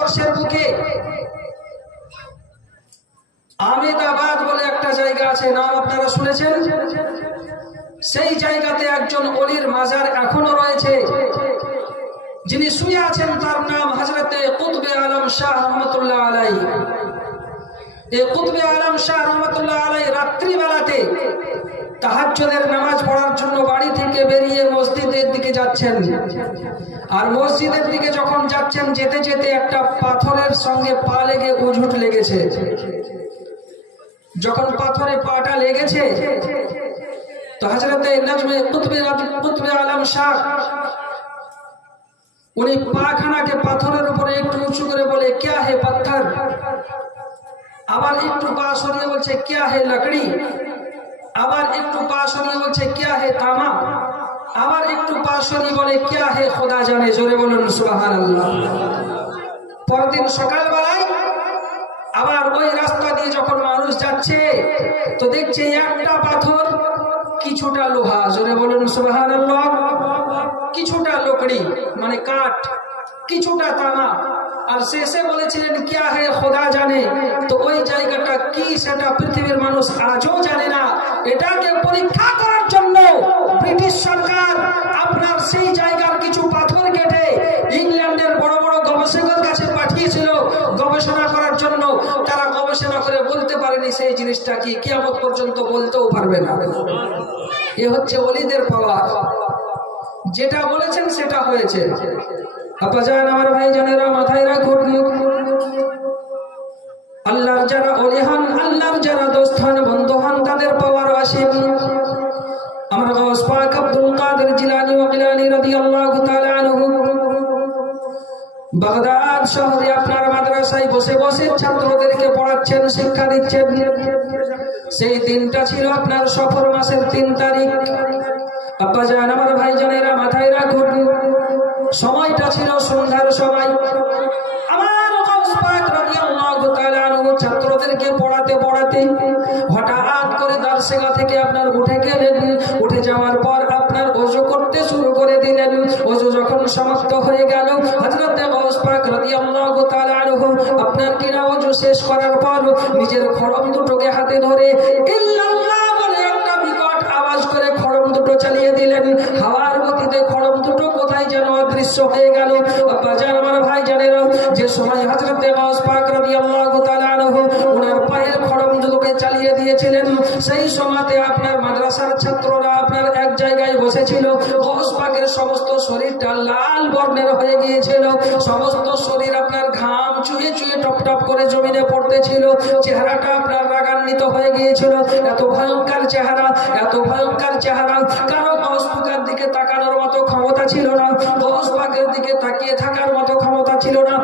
ভারতবর্ষের বুকে আমেদাবাদ বলে একটা জায়গা আছে, নাম আপনারা শুনেছেন? সেই জায়গাতে একজন অলির মাজার এখনও রয়েছে। যিনি শুয়ে আছেন, তার নাম হজরতে কুতবে আলম শাহ রহমতুল্লাহ আলাই এই কুতবে আলম শাহ রহমতুল্লাহ আলাই রাত্রিবেলাতে তাহাজ্জুদের নামাজ পড়ার জন্য বাড়ি থেকে বেরিয়ে মসজিদের দিকে যাচ্ছেন। আর মসজিদের দিকে যখন যাচ্ছেন, যেতে যেতে একটা পাথরের সঙ্গে পা লেগে উজুট লেগেছে। যখন পাথরে পাটা লেগেছে, তো হজরতে নজমে কুতবে কুতবে আলম শাহ, উনি পাখানাকে পাথরের উপরে একটু উঁচু করে বলে, ক্যা হে পাথর? আবার একটু পা সরিয়ে বলছে, ক্যা হে লকড়ি? আবার একটু পা সরিয়ে বলছে, ক্যা হে তামা? আবার একটু পা সরিয়ে বলে, ক্যা হে খোদা জানে? জোরে বলুন সুবাহান আল্লাহ পরদিন সকালবেলায় আবার ওই রাস্তা দিয়ে যখন মানুষ যাচ্ছে, তো দেখছে একটা পাথর, কিছুটা লোহা। জোরে বলুন সুবাহান আল্লাহ কিছুটা লোকড়ি মানে কাঠ, কিছুটা তামা। আর শেষে বলেছিলেন, কিয়া হে খোদা জানে? তো ওই জায়গাটা কি, সেটা পৃথিবীর মানুষ আজও জানে না। এটাকে পরীক্ষা করার জন্য ব্রিটিশ সরকার সেই জায়গার কিছু পাথর কেটে ইংল্যান্ডের বড় বড় গবেষকের কাছে পাঠিয়েছিল গবেষণা করার জন্য। তারা গবেষণা করে বলতে পারেনি সেই জিনিসটা কি কিয়ামত পর্যন্ত বলতেও পারবে না। এ হচ্ছে অলিদের পাওয়ার। যেটা বলেছেন সেটা হয়েছে। আমার ভাই জানেরা মাথায় রাখুন। আল্লাহর যারা অলিহান আল্লাহর যারা দোস্তান বন্ধু হন, তাদের পাওয়ার আসেন পাক আব্দুল কাদের জিলানী ও গিলানী রাদিয়াল্লাহু তাআলা আনহু। বাগদাদ শহরে আপনার মাদ্রাসায় বসে বসে ছাত্রদেরকে পড়াচ্ছেন, শিক্ষা দিচ্ছেন। সেই দিনটা ছিল আপনার সফর মাসের তিন তারিখ। আব্বা জান, আমার ভাইজানেরা মাথায় রাখুন, সময়টা ছিল সন্ধ্যার সময়। আমার ছাত্রদেরকে পড়াতে পড়াতে হঠাৎ দার্সেগা থেকে আপনার উঠে গেলেন। উঠে যাওয়ার পর আপনার ওযু করতে শুরু করে দিলেন। ওযু যখন সমাপ্ত হয়ে গেল আনহু আপনার কিনা ওযু শেষ করার পর নিজের খড়ম দুটোকে হাতে ধরে বলে একটা বিকট আওয়াজ করে খড়ম দুটো চালিয়ে দিলেন। হাওয়ার গতিতে খড়ম দুটো কোথায় যেন অদৃশ্য হয়ে গেল। আমার ভাই জানেন যে সময় গাউস পাক রাদিয়াল্লাহু তাআলা দিয়েছিলেন। সেই সময়তে আপনার মাদ্রাসার ছাত্ররা আপনার এক জায়গায় বসেছিল। গাউস সমস্ত শরীরটা লাল বর্ণের হয়ে গিয়েছিল। সমস্ত শরীর আপনার ঘাম চুয়ে চুয়ে টপ টপ করে জমিনে পড়তেছিল। চেহারাটা আপনার রাগান্বিত হয়ে গিয়েছিল। এত ভয়ঙ্কর চেহারা, এত ভয়ঙ্কর চেহারা। কারও গাউস পাকের দিকে তাকানোর মতো ক্ষমতা ছিল না। গাউস দিকে তাকিয়ে থাকার মতো ক্ষমতা ছিল না।